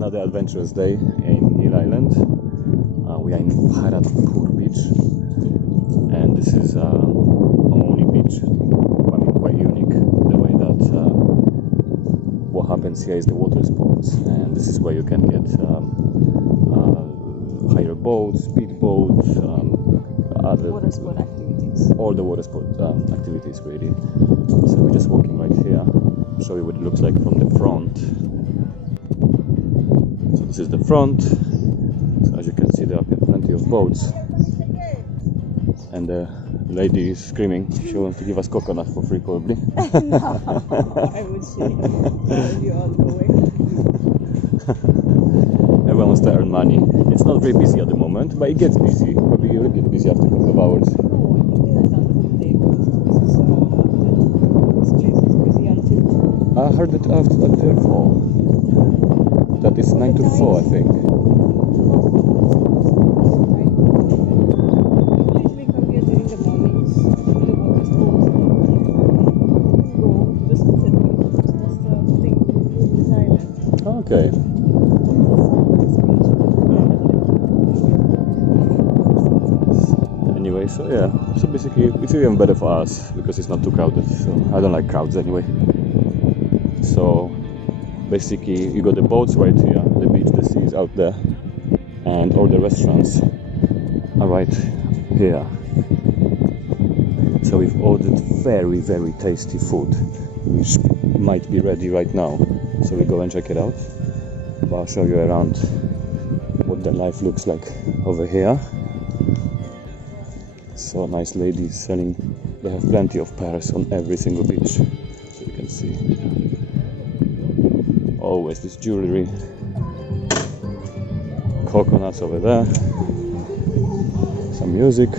Another adventurous day in Neil Island. We are in Paratpur beach, and this is only beach. I mean, quite unique. The way that what happens here is the water sports, and this is where you can get hire boats, speed boats, other water sport activities. All the water sport activities, really. So we're just walking right here. I'll show you what it looks like from the front. So this is the front. So as you can see, there are plenty of boats, and the lady is screaming. She wants to give us coconut for free, probably. No, I would say you all the way. Everyone wants to earn money. It's not very busy at the moment, but it gets busy. Probably you'll get busy after a couple of hours. No, I think that's not the whole day. This place is busy until. I heard that after 4. That is 9 to 4, I think. Usually come here during the mornings. The water sports go to the sunset beach. That's the thing in this island. Okay. Anyway, so yeah, so basically it's even better for us because it's not too crowded. So I don't like crowds anyway. So basically you got the boats right here, the beach, the sea is out there, and all the restaurants are right here. So we've ordered very, very tasty food, which might be ready right now. So we go and check it out. But I'll show you around what the life looks like over here. So nice ladies selling. They have plenty of pairs on every single beach, so you can see. Always this jewelry. Coconuts over there. Some music.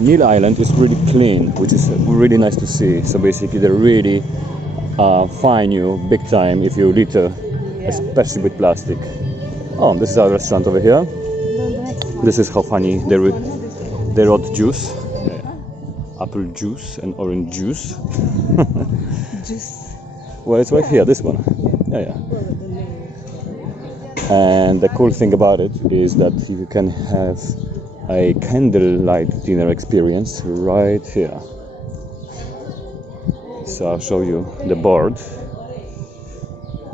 Neil Island is really clean, which is really nice to see. So basically they really fine you big time if you litter, especially with plastic. Oh, this is our restaurant over here. This is how funny they wrote juice. Apple juice and orange juice. Juice. Well, it's right here, this one. Yeah. And the cool thing about it is that you can have a candlelight dinner experience right here. So I'll show you the board.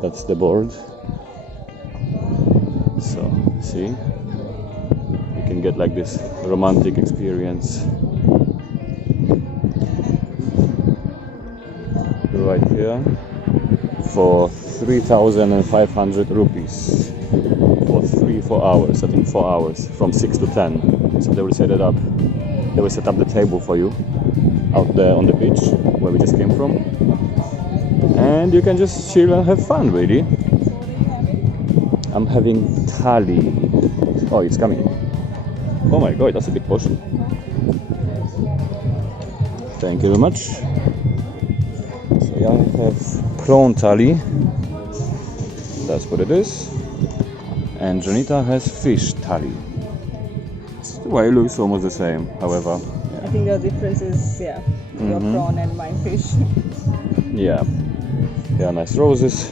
That's the board. So, see? You can get like this romantic experience right here for 3,500 rupees for 3-4 hours. I think 4 hours from 6 to 10. So they will set it up. They will set up the table for you out there on the beach where we just came from, and you can just chill and have fun, really. I'm having Thali. Oh, it's coming. Oh my god, that's a big portion. Thank you very much. So yeah, I have prawn Thali. That's what it is. And Janita has fish Thali. Well, it looks almost the same, however. I think the difference is, your prawn and my fish. Yeah. Yeah, nice roses.